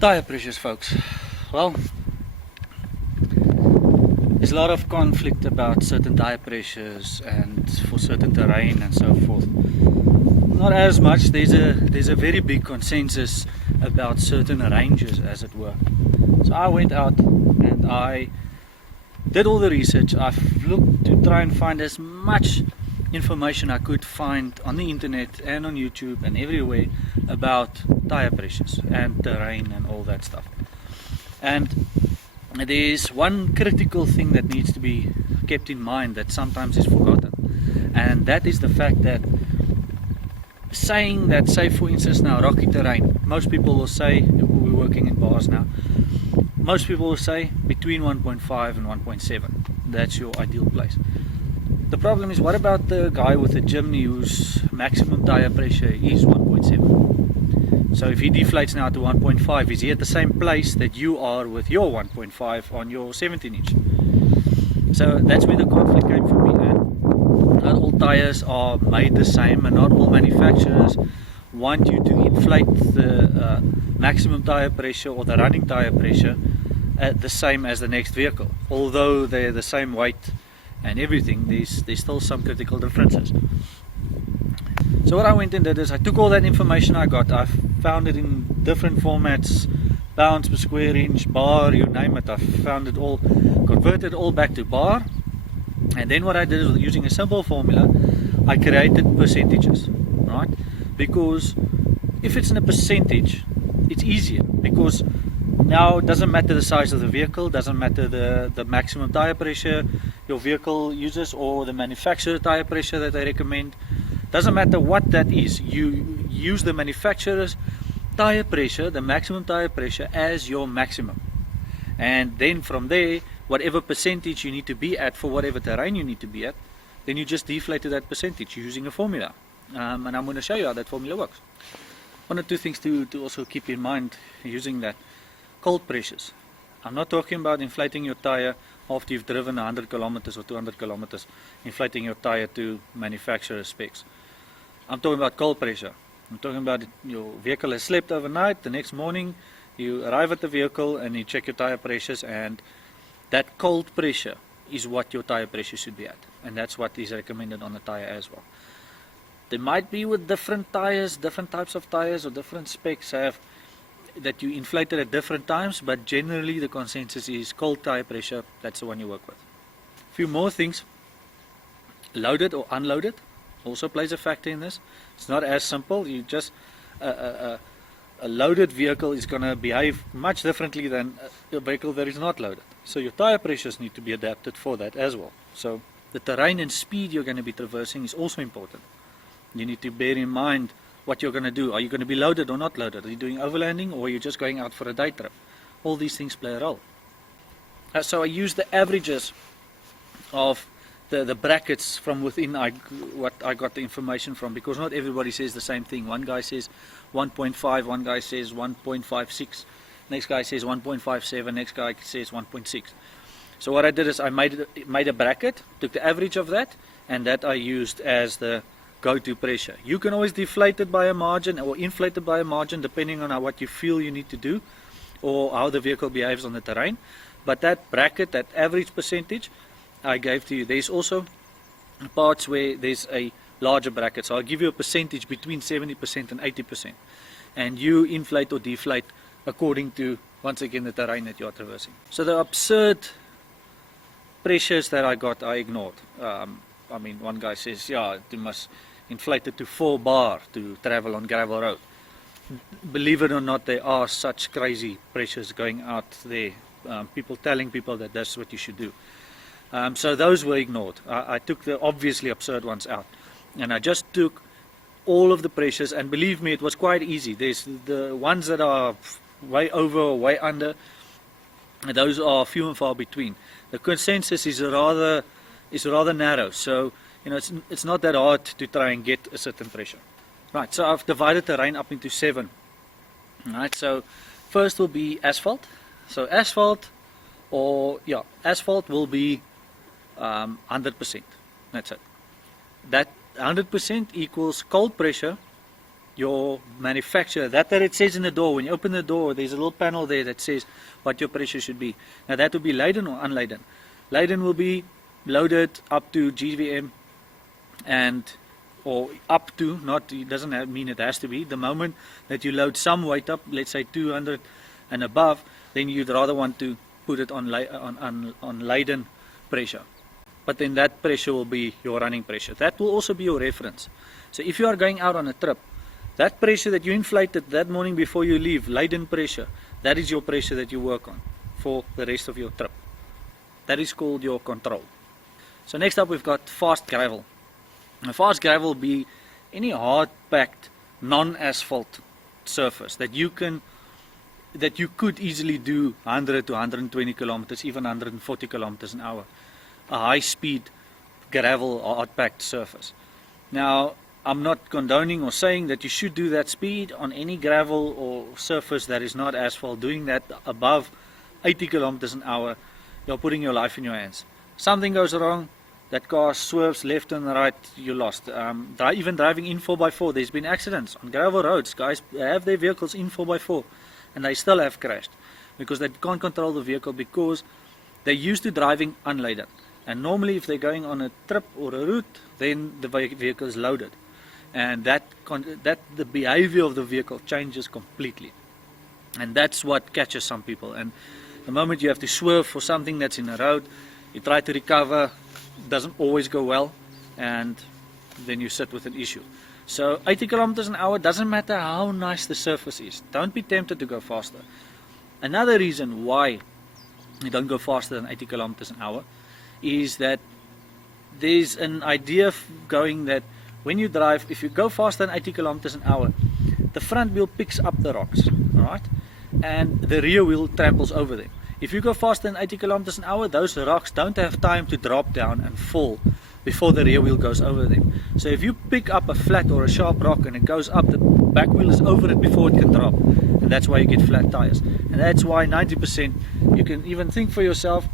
Tire pressures, folks. Well, there's a lot of conflict about certain tire pressures and for certain terrain and so forth. Not as much. There's a very big consensus about certain ranges, as it were. So I went out and I did all the research. I've looked to try and find as much information I could find on the internet and on YouTube and everywhere about tire pressures and terrain and all that stuff. And there's one critical thing that needs to be kept in mind that sometimes is forgotten, and that is the fact that saying that, say for instance now, rocky terrain, most people will say, we're working in bars now, most people will say between 1.5 and 1.7, that's your ideal place. The problem is, what about the guy with a chimney whose maximum tire pressure is 1.7? So if he deflates now to 1.5, is he at the same place that you are with your 1.5 on your 17 inch? So that's where the conflict came from me. And not all tires are made the same, and not all manufacturers want you to inflate the maximum tire pressure or the running tire pressure at the same as the next vehicle. Although they're the same weight and everything, there's still some critical differences. So what I went and did is I took all that information I got. I found it in different formats, pounds per square inch, bar, you name it. I found it all, converted it all back to bar, and then what I did is, using a simple formula, I created percentages, right? Because if it's in a percentage, it's easier, because now it doesn't matter the size of the vehicle, doesn't matter the maximum tire pressure your vehicle uses or the manufacturer tire pressure that they recommend. Doesn't matter what that is, you use the manufacturer's tire pressure, the maximum tire pressure, as your maximum, and then from there, whatever percentage you need to be at for whatever terrain you need to be at, then you just deflate to that percentage using a formula, and I'm going to show you how that formula works. One or two things to also keep in mind using that: cold pressures. I'm not talking about inflating your tire after you've driven 100 kilometers or 200 kilometers, inflating your tire to manufacturer specs. I'm talking about cold pressure. I'm talking about your vehicle has slept overnight, the next morning you arrive at the vehicle and you check your tire pressures, and that cold pressure is what your tire pressure should be at, and that's what is recommended on the tire as well. There might be with different tires, different types of tires or different specs have that you inflated at different times, but generally the consensus is cold tire pressure, that's the one you work with. A few more things: loaded or unloaded also plays a factor in this. It's not as simple. You just a loaded vehicle is going to behave much differently than a vehicle that is not loaded, so your tire pressures need to be adapted for that as well. So the terrain and speed you're going to be traversing is also important. You need to bear in mind what you're going to do. Are you going to be loaded or not loaded? Are you doing overlanding, or are you just going out for a day trip? All these things play a role. So I use the averages of the brackets from within what I got the information from, because not everybody says the same thing. One guy says 1.5, one guy says 1.56, next guy says 1.57, next guy says 1.6. So what I did is I made a bracket, took the average of that, and that I used as the go-to pressure. You can always deflate it by a margin or inflate it by a margin depending on what you feel you need to do or how the vehicle behaves on the terrain. But that bracket, that average percentage, I gave to you. There's also parts where there's a larger bracket, so I'll give you a percentage between 70% and 80%, and you inflate or deflate according to, once again, the terrain that you are traversing. So the absurd pressures that I got, I ignored. I mean, one guy says, yeah, you must inflate it to 4 bar to travel on gravel road. Believe it or not, there are such crazy pressures going out there. People telling people that that's what you should do. So those were ignored. I took the obviously absurd ones out, and I just took all of the pressures, and believe me, it was quite easy. There's the ones that are way over or way under, those are few and far between. The consensus is rather narrow, so you know it's not that hard to try and get a certain pressure. Right, so I've divided terrain up into 7. Right, so first will be asphalt. So asphalt will be 100%. That's it. That 100% equals cold pressure your manufacturer, that it says in the door, when you open the door, there's a little panel there that says what your pressure should be. Now that will be laden or unladen. Laden will be loaded up to GVM, and or up to, not, it doesn't mean it has to be. The moment that you load some weight up, let's say 200 and above, then you'd rather want to put it on laden pressure. But then that pressure will be your running pressure. That will also be your reference. So if you are going out on a trip, that pressure that you inflated that morning before you leave, laden pressure, that is your pressure that you work on for the rest of your trip. That is called your control. So next up we've got fast gravel. Now, fast gravel will be any hard-packed, non-asphalt surface that you could easily do 100 to 120 kilometers, even 140 kilometers an hour. A high-speed gravel or hard-packed surface. Now, I'm not condoning or saying that you should do that speed on any gravel or surface that is not asphalt. Doing that above 80 kilometers an hour, you're putting your life in your hands. Something goes wrong, that car swerves left and right, you're lost. Even driving in 4x4, there's been accidents on gravel roads. Guys have their vehicles in 4x4 and they still have crashed because they can't control the vehicle because they're used to driving unladen. And normally if they're going on a trip or a route, then the vehicle is loaded. And that the behavior of the vehicle changes completely. And that's what catches some people. And the moment you have to swerve for something that's in the road, you try to recover, doesn't always go well, and then you sit with an issue. So 80 kilometers an hour, doesn't matter how nice the surface is. Don't be tempted to go faster. Another reason why you don't go faster than 80 kilometers an hour is that there's an idea going that when you drive, if you go faster than 80 kilometers an hour, the front wheel picks up the rocks, alright, and the rear wheel tramples over them. If you go faster than 80 kilometers an hour, those rocks don't have time to drop down and fall before the rear wheel goes over them. So if you pick up a flat or a sharp rock and it goes up, the back wheel is over it before it can drop, and that's why you get flat tires. And that's why 90%, you can even think for yourself,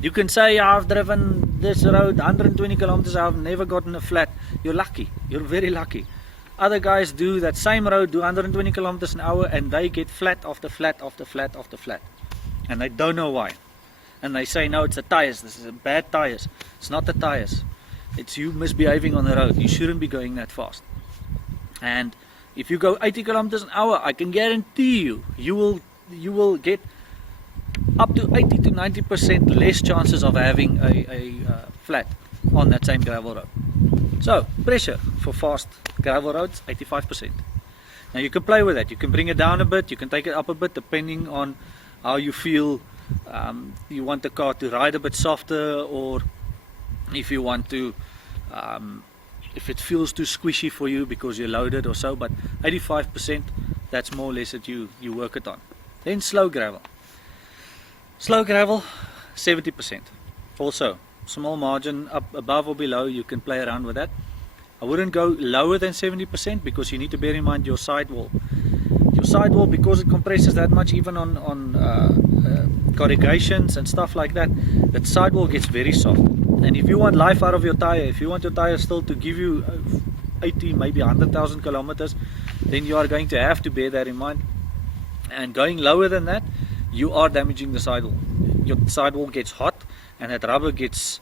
you can say, I've driven this road 120 kilometers, I've never gotten a flat. You're lucky, you're very lucky. Other guys do that same road, do 120 kilometers an hour, and they get flat after flat after flat after flat. And they don't know why. And they say, no, it's the tires, this is bad tires. It's not the tires, it's you misbehaving on the road. You shouldn't be going that fast. And if you go 80 kilometers an hour, I can guarantee you will get up to 80 to 90% less chances of having a flat on that same gravel road. So pressure for fast gravel roads, 85%. Now you can play with that, you can bring it down a bit, you can take it up a bit depending on how you feel. You want the car to ride a bit softer, or if you want to, if it feels too squishy for you because you're loaded or so. But 85%, that's more or less that you work it on. Then slow gravel. Slow gravel, 70%. Also, small margin up above or below, you can play around with that. I wouldn't go lower than 70% because you need to bear in mind your sidewall. Your sidewall, because it compresses that much, even on corrugations and stuff like that, that sidewall gets very soft. And if you want life out of your tire, if you want your tire still to give you 80, maybe 100,000 kilometers, then you are going to have to bear that in mind. And going lower than that, you are damaging the sidewall. Your sidewall gets hot, and that rubber gets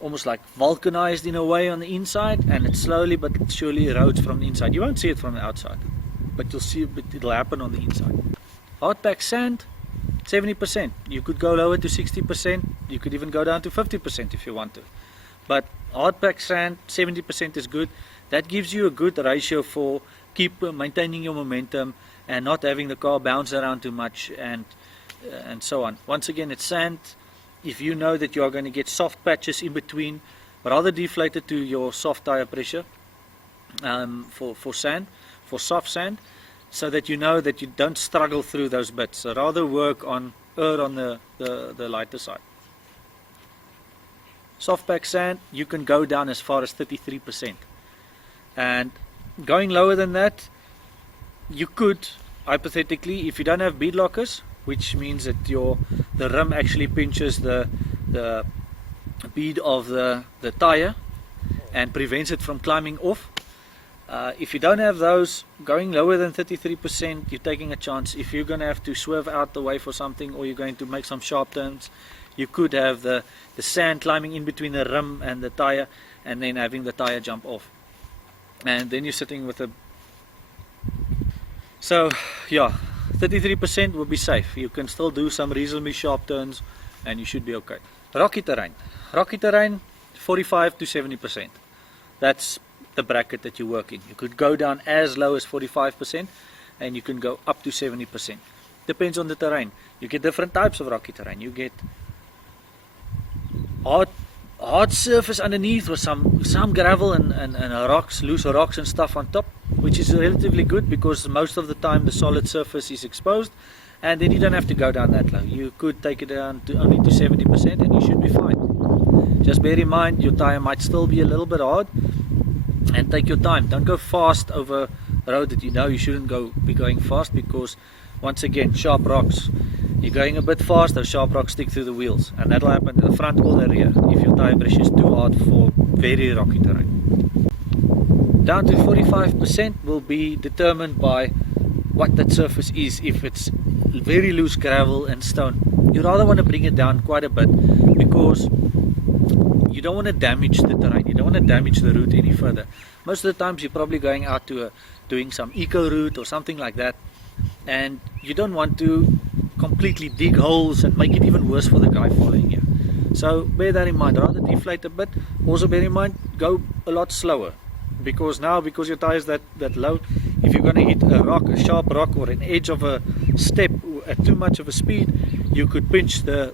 almost like vulcanized in a way on the inside, and it slowly but surely erodes from the inside. You won't see it from the outside, but you'll see it'll happen on the inside. Hard packed sand, 70%. You could go lower to 60%. You could even go down to 50% if you want to. But hard packed sand, 70% is good. That gives you a good ratio for maintaining your momentum and not having the car bounce around too much and so on. Once again, it's sand. If you know that you are going to get soft patches in between, rather deflate it to your soft tire pressure for sand, for soft sand, so that you know that you don't struggle through those bits. So rather work on the lighter side. Soft pack sand, you can go down as far as 33%. And going lower than that, you could, hypothetically, if you don't have bead lockers, which means that the rim actually pinches the bead of the tire and prevents it from climbing off. If you don't have those, going lower than 33%, you're taking a chance. If you're going to have to swerve out the way for something, or you're going to make some sharp turns, you could have the sand climbing in between the rim and the tire, and then having the tire jump off. And then you're sitting with a... So, yeah, 33% will be safe. You can still do some reasonably sharp turns, and you should be okay. Rocky terrain. Rocky terrain, 45 to 70%. That's the bracket that you work in. You could go down as low as 45%, and you can go up to 70%. Depends on the terrain. You get different types of rocky terrain. You get hard surface underneath with some gravel and rocks, loose rocks and stuff on top, which is relatively good because most of the time the solid surface is exposed, and then you don't have to go down that low. You could take it down to only to 70% and you should be fine. Just bear in mind your tire might still be a little bit hard, and take your time. Don't go fast over a road that you know you shouldn't be going fast, because once again, sharp rocks. You're going a bit fast, those sharp rocks stick through the wheels, and that'll happen to the front or the rear if your tire pressure is too hard for very rocky terrain. Down to 45% will be determined by what that surface is. If it's very loose gravel and stone, you rather want to bring it down quite a bit, because you don't want to damage the terrain, you don't want to damage the route any further. Most of the times you're probably going out to doing some eco route or something like that, and you don't want to completely dig holes and make it even worse for the guy following you. So bear that in mind. Rather deflate a bit. Also bear in mind, go a lot slower, because your tire is that low, if you're going to hit a rock, a sharp rock, or an edge of a step at too much of a speed, you could pinch the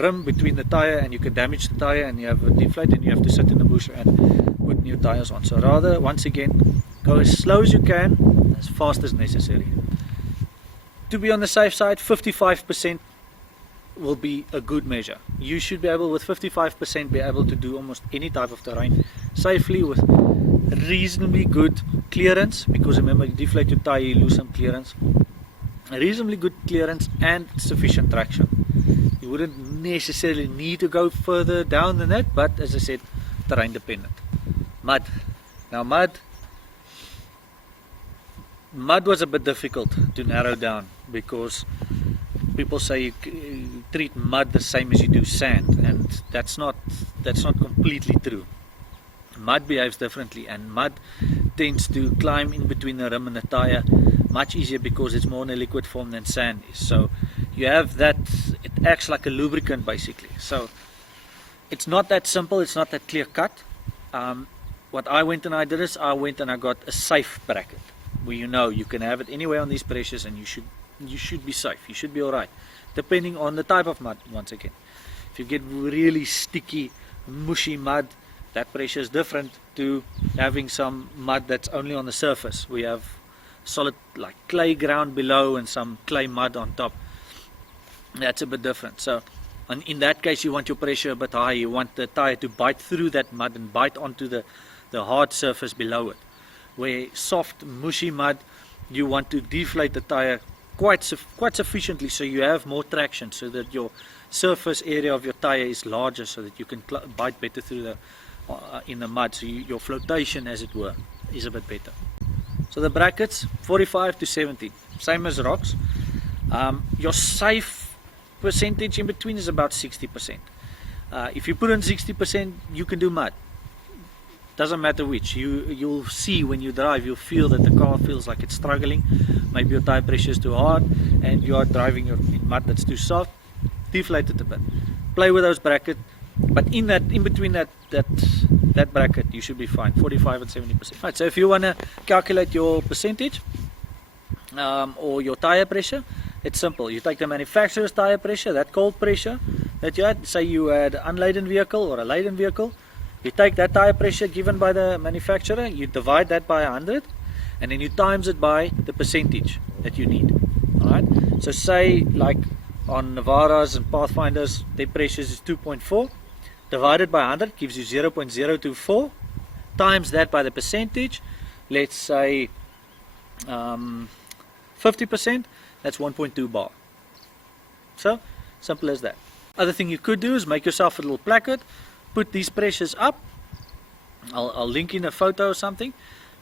rim between the tire, and you could damage the tire, and you have a deflate, and you have to sit in the bush and put new tires on. So rather, once again, go as slow as you can, as fast as necessary. To be on the safe side, 55% will be a good measure. You should be able, with 55%, be able to do almost any type of terrain safely with reasonably good clearance, because remember, you deflate your tire, you lose some clearance. Reasonably good clearance and sufficient traction. You wouldn't necessarily need to go further down than that, but as I said, terrain dependent. Mud. Now mud was a bit difficult to narrow down, because people say you treat mud the same as you do sand, and that's not completely true. Mud behaves differently, and mud tends to climb in between the rim and the tire much easier because it's more in a liquid form than sand is. So you have that, it acts like a lubricant basically. So it's not that simple, it's not that clear cut. What I went and I did is I went and I got a safe bracket, where you can have it anywhere on these pressures, and you should be safe, you should be alright, depending on the type of mud. Once again, if you get really sticky, mushy mud, that pressure is different to having some mud that's only on the surface. We have solid like clay ground below and some clay mud on top. That's a bit different. So in that case, you want your pressure a bit high. You want the tire to bite through that mud and bite onto the hard surface below it. Where soft, mushy mud, you want to deflate the tire quite sufficiently, so you have more traction, so that your surface area of your tire is larger, so that you can bite better through in the mud. So your flotation, as it were, is a bit better. So the brackets, 45 to 70, same as rocks. Your safe percentage in between is about 60%. If you put in 60%, you can do mud. Doesn't matter which. You'll see when you drive, you'll feel that the car feels like it's struggling. Maybe your tire pressure is too hard and you are driving in mud that's too soft. Deflate it a bit. Play with those brackets, but in between that bracket, you should be fine. 45 and 70%. Right, so if you want to calculate your percentage or your tire pressure, it's simple. You take the manufacturer's tire pressure, that cold pressure that you had. Say you had an unladen vehicle or a laden vehicle. You take that tire pressure given by the manufacturer, you divide that by 100, and then you times it by the percentage that you need. Alright, so say like on Navaras and Pathfinders, their pressures is 2.4, divided by 100 gives you 0.024, times that by the percentage, let's say 50%, that's 1.2 bar. So simple as that. Other thing you could do is make yourself a little placard. Put these pressures up. I'll link in a photo or something.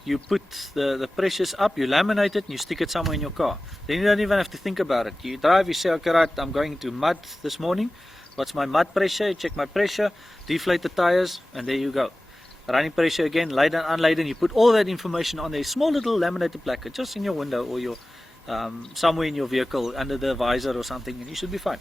you put the pressures up, you laminate it, and you stick it somewhere in your car. Then you don't even have to think about it. You drive, you say, okay, right, I'm going to mud this morning. What's my mud pressure? You check my pressure, deflate the tires, and there you go. Running pressure again, laden, unladen. You put all that information on a small little laminated placard just in your window or your somewhere in your vehicle under the visor or something, and you should be fine.